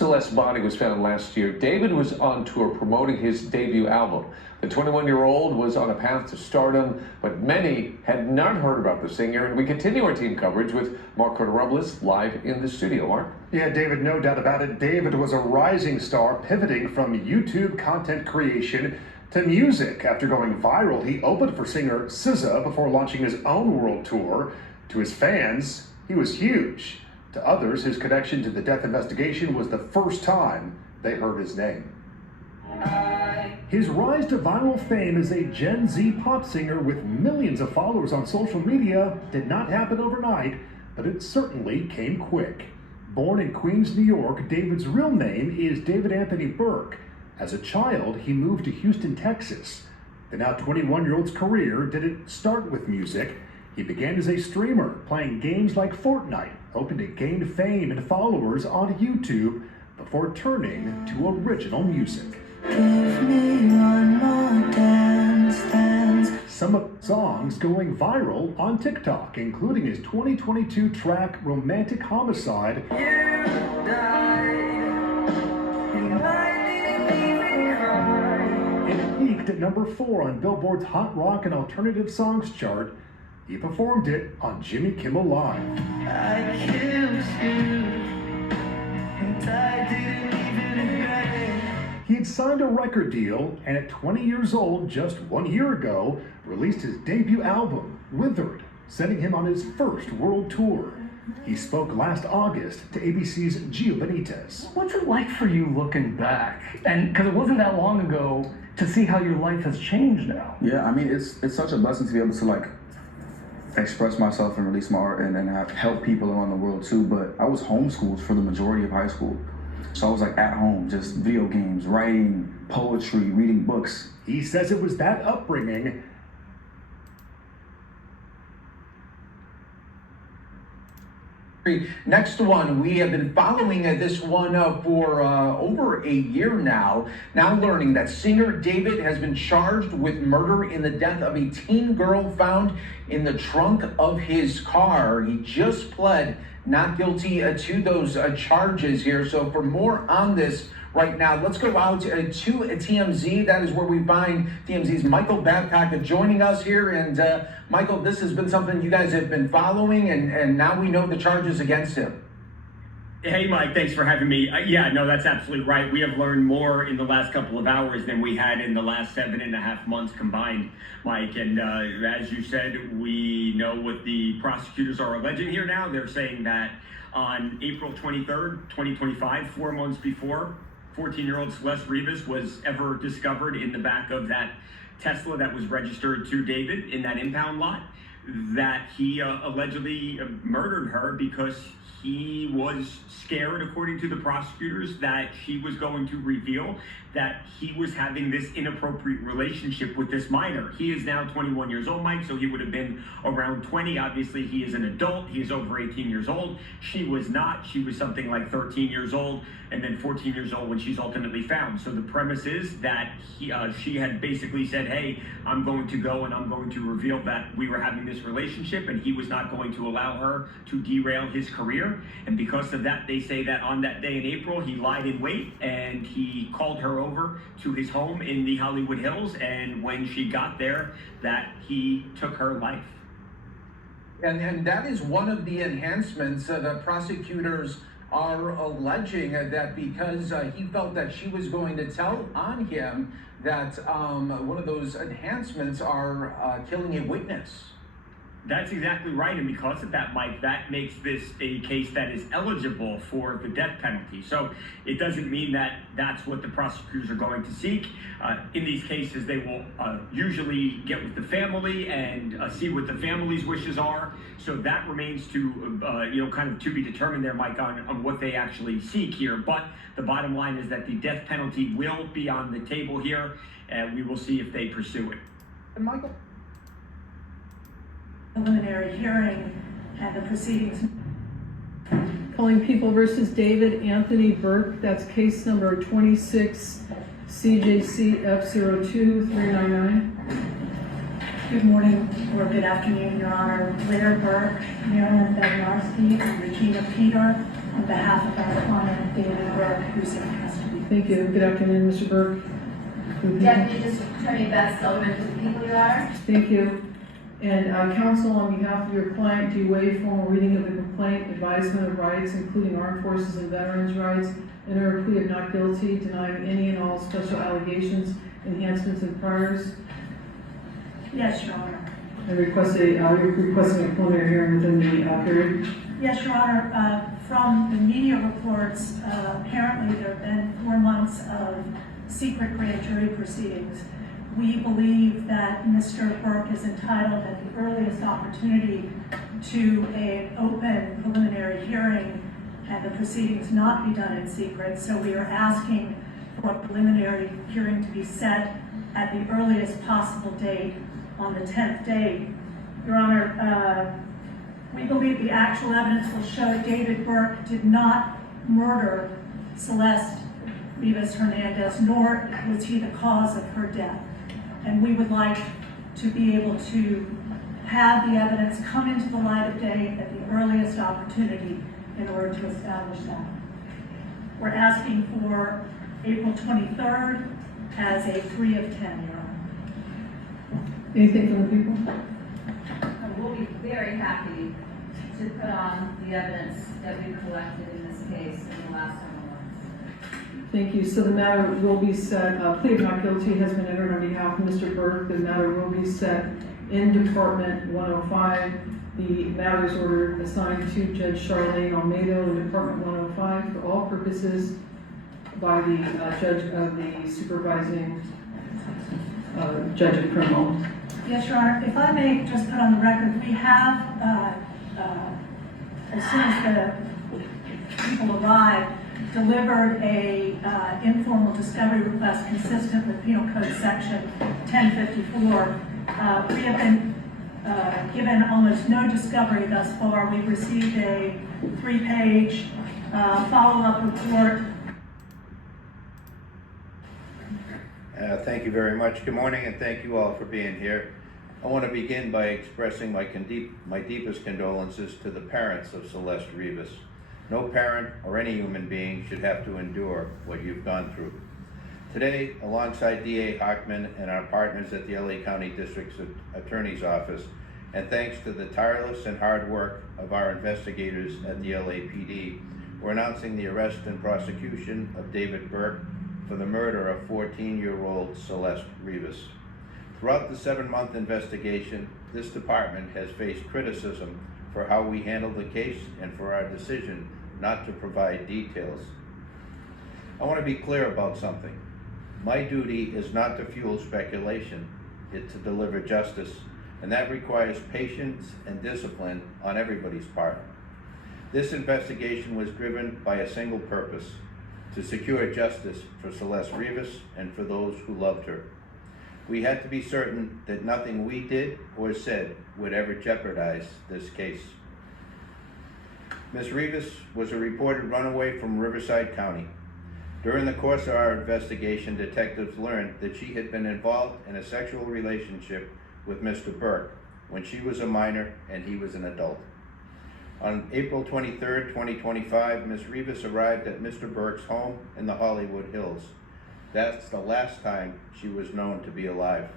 Celeste's body was found last year. David was on tour promoting his debut album. The 21-year-old was on a path to stardom, but many had not heard about the singer. And we continue our team coverage with Mark Robles live in the studio. Mark? Yeah, David, no doubt about it. David was a rising star, pivoting from YouTube content creation to music. After going viral, he opened for singer SZA before launching his own world tour. To his fans, he was huge. To others, his connection to the death investigation was the first time they heard his name. His rise to viral fame as a Gen Z pop singer with millions of followers on social media did not happen overnight, but it certainly came quick. Born in Queens, New York, David's real name is David Anthony Burke. As a child, he moved to Houston, Texas. The now 21-year-old's career didn't start with music. He began as a streamer, playing games like Fortnite, hoping to gain fame and followers on YouTube before turning to original music. Give me one more dance. Some of the songs going viral on TikTok, including his 2022 track Romantic Homicide. You died, and I didn't even cry. It peaked at number 4 on Billboard's Hot Rock and Alternative Songs chart. He performed it on Jimmy Kimmel Live. I killed you, and I didn't even regret it. He had signed a record deal, and at 20 years old, just 1 year ago, released his debut album, Withered, sending him on his first world tour. He spoke last August to ABC's Gio Benitez. What's it like for you looking back? And because it wasn't that long ago, to see how your life has changed now. Yeah, I mean, it's such a blessing to be able to express myself and release my art and help people around the world too. But I was homeschooled for the majority of high school. So I was at home, just video games, writing, poetry, reading books. He says it was that upbringing Next one, we have been following this one for over a year now. Now learning that singer David has been charged with murder in the death of a teen girl found in the trunk of his car. He just pled not guilty to those charges here. So for more on this right now, let's go out to TMZ. That is where we find TMZ's Michael Babcock joining us here. And Michael, this has been something you guys have been following, and now we know the charges against him. Hey, Mike, thanks for having me. Yeah, no, that's absolutely right. We have learned more in the last couple of hours than we had in the last 7.5 months combined, Mike. And as you said, we know what the prosecutors are alleging here now. They're saying that on April 23rd, 2025, 4 months before 14-year-old Celeste Rivas was ever discovered in the back of that Tesla that was registered to David in that impound lot, that he allegedly murdered her because he was scared, according to the prosecutors, that she was going to reveal that he was having this inappropriate relationship with this minor. He is now 21 years old, Mike, so he would have been around 20. Obviously, he is an adult. He is over 18 years old. She was not. She was something like 13 years old and then 14 years old when she's ultimately found. So the premise is that she had basically said, hey, I'm going to go and I'm going to reveal that we were having this relationship, and he was not going to allow her to derail his career. And because of that, they say that on that day in April, he lied in wait and he called her over to his home in the Hollywood Hills. And when she got there, that he took her life. And that is one of the enhancements the prosecutors are alleging, that because he felt that she was going to tell on him, that one of those enhancements are killing a witness. That's exactly right, and because of that, Mike, that makes this a case that is eligible for the death penalty. So it doesn't mean that that's what the prosecutors are going to seek. In these cases, they will usually get with the family and see what the family's wishes are. So that remains to, kind of to be determined there, Mike, on what they actually seek here. But the bottom line is that the death penalty will be on the table here, and we will see if they pursue it. And Michael? Preliminary hearing and the proceedings. Calling People versus David Anthony Burke. That's case number 26 CJC F02399. Good morning or good afternoon, Your Honor. Blair Burke, Marilyn Bednarski, Regina Peter, on behalf of our client, David Burke, who's in custody. Thank you. Good afternoon, Mr. Burke. Deputy Attorney Beth Sullivan to the people, Your Honor. Thank you. And counsel, on behalf of your client, do you waive formal reading of the complaint, advisement of rights, including armed forces and veterans' rights, enter a plea of not guilty, denying any and all special allegations, enhancements, and priors, Yes, Your Honor. and requesting a preliminary hearing within the period? Yes, Your Honor. From the media reports, apparently there have been 4 months of secret grand jury proceedings. We believe that Mr. Burke is entitled at the earliest opportunity to an open preliminary hearing and the proceedings not be done in secret. So we are asking for a preliminary hearing to be set at the earliest possible date on the 10th day. Your Honor, we believe the actual evidence will show David Burke did not murder Celeste Rivas Hernandez, nor was he the cause of her death. And we would like to be able to have the evidence come into the light of day at the earliest opportunity in order to establish that. We're asking for April 23rd as a 3 of 10, Your Honor. Anything from the people? We'll be very happy to put on the evidence that we've collected in this case in the last several months. Thank you. So the matter will be set, plea of not guilty has been entered on behalf of Mr. Burke. The matter will be set in Department 105. The matter is ordered assigned to Judge Charlene Almeida in Department 105 for all purposes by the judge of the supervising judge of criminal. Yes, Your Honor. If I may just put on the record, we have, as soon as the people arrive, delivered a informal discovery request consistent with Penal Code Section 1054. We have been given almost no discovery thus far. We've received a 3-page follow-up report. Thank you very much. Good morning, and thank you all for being here. I want to begin by expressing my deepest condolences to the parents of Celeste Rivas. No parent or any human being should have to endure what you've gone through. Today, alongside DA Hockman and our partners at the LA County District Attorney's Office, and thanks to the tireless and hard work of our investigators at the LAPD, we're announcing the arrest and prosecution of David Burke for the murder of 14-year-old Celeste Rivas. Throughout the 7-month investigation, this department has faced criticism for how we handled the case and for our decision not to provide details. I want to be clear about something. My duty is not to fuel speculation, it's to deliver justice, and that requires patience and discipline on everybody's part. This investigation was driven by a single purpose: to secure justice for Celeste Rivas and for those who loved her. We had to be certain that nothing we did or said would ever jeopardize this case. Ms. Rivas was a reported runaway from Riverside County. During the course of our investigation, detectives learned that she had been involved in a sexual relationship with Mr. Burke when she was a minor and he was an adult. On April 23, 2025, Ms. Rivas arrived at Mr. Burke's home in the Hollywood Hills. That's the last time she was known to be alive.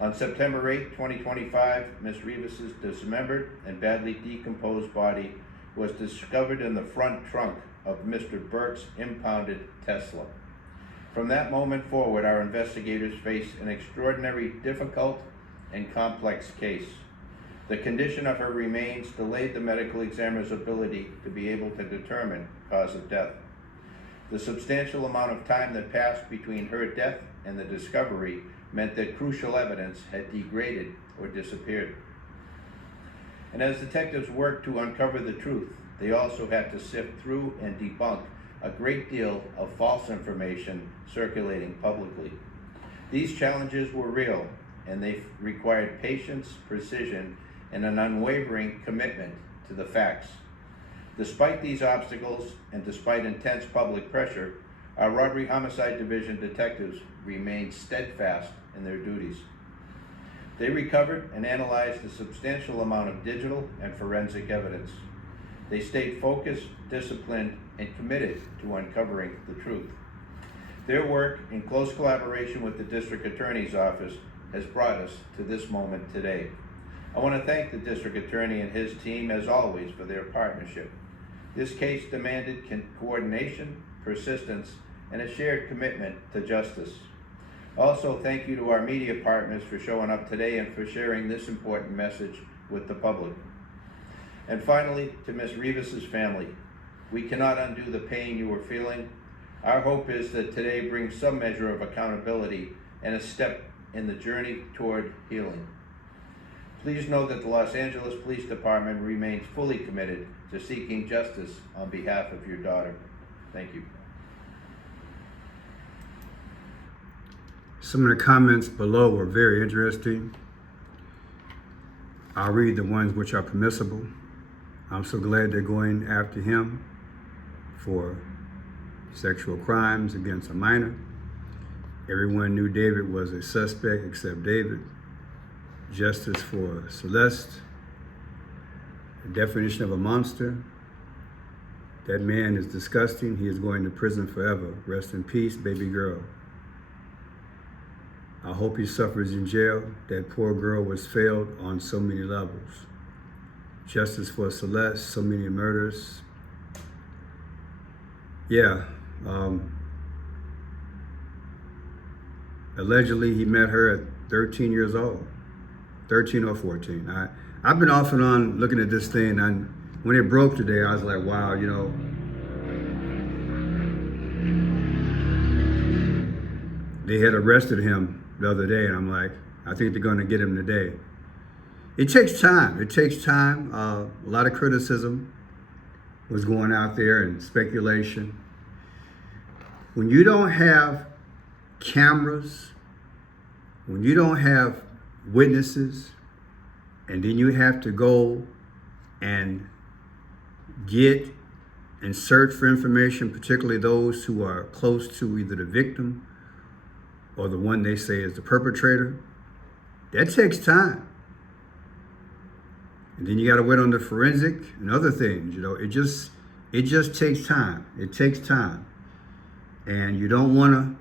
On September 8, 2025, Ms. Rivas' dismembered and badly decomposed body was discovered in the front trunk of Mr. Burke's impounded Tesla. From that moment forward, our investigators faced an extraordinary, difficult, and complex case. The condition of her remains delayed the medical examiner's ability to be able to determine cause of death. The substantial amount of time that passed between her death and the discovery meant that crucial evidence had degraded or disappeared. And as detectives worked to uncover the truth, they also had to sift through and debunk a great deal of false information circulating publicly. These challenges were real, and they required patience, precision, and an unwavering commitment to the facts. Despite these obstacles, and despite intense public pressure, our Robbery Homicide Division detectives remained steadfast in their duties. They recovered and analyzed a substantial amount of digital and forensic evidence. They stayed focused, disciplined, and committed to uncovering the truth. Their work, in close collaboration with the District Attorney's Office, has brought us to this moment today. I want to thank the District Attorney and his team, as always, for their partnership. This case demanded coordination, persistence, and a shared commitment to justice. Also, thank you to our media partners for showing up today and for sharing this important message with the public. And finally, to Ms. Rivas' family, we cannot undo the pain you are feeling. Our hope is that today brings some measure of accountability and a step in the journey toward healing. Please know that the Los Angeles Police Department remains fully committed to seeking justice on behalf of your daughter. Thank you. Some of the comments below were very interesting. I'll read the ones which are permissible. I'm so glad they're going after him for sexual crimes against a minor. Everyone knew David was a suspect except David. Justice for Celeste. The definition of a monster. That man is disgusting. He is going to prison forever. Rest in peace, baby girl. I hope he suffers in jail. That poor girl was failed on so many levels. Justice for Celeste, so many murders. Yeah. Allegedly, he met her at 13 years old, 13 or 14. I've been off and on looking at this thing, and when it broke today, I was like, wow, you know, they had arrested him the other day, and I'm like, I think they're going to get him today. It takes time. It takes time. A lot of criticism was going out there and speculation. When you don't have cameras, when you don't have witnesses, and then you have to go and get and search for information, particularly those who are close to either the victim or the one they say is the perpetrator, that takes time. And then you got to wait on the forensic and other things. You know, it just takes time. It takes time. And you don't want to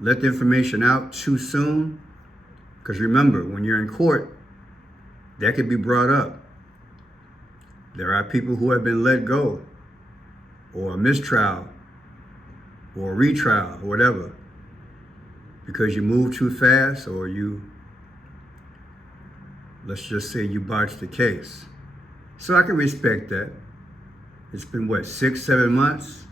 let the information out too soon, because remember, when you're in court, that could be brought up. There are people who have been let go, or a mistrial, or a retrial, or whatever, because you move too fast, or you, let's just say you botched the case. So I can respect that. It's been, what, 6-7 months?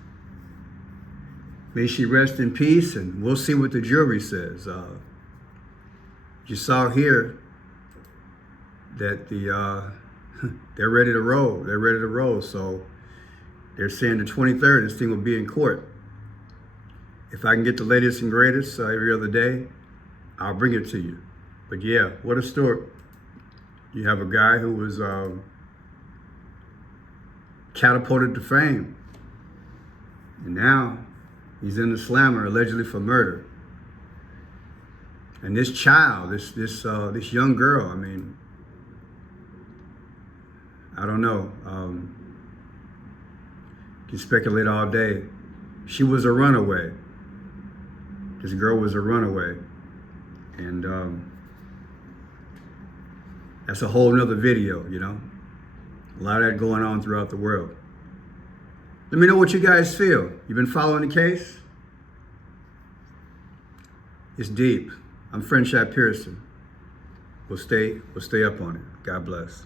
May she rest in peace, and we'll see what the jury says. You saw here that they're ready to roll. They're ready to roll. So they're saying the 23rd, this thing will be in court. If I can get the latest and greatest every other day, I'll bring it to you. But yeah, what a story. You have a guy who was catapulted to fame, and now he's in the slammer allegedly for murder. And this child, this young girl, I mean, I don't know. You can speculate all day. She was a runaway. This girl was a runaway. And that's a whole nother video, you know? A lot of that going on throughout the world. Let me know what you guys feel. You've been following the case? It's deep. I'm Friendship Pearson. We'll stay up on it. God bless.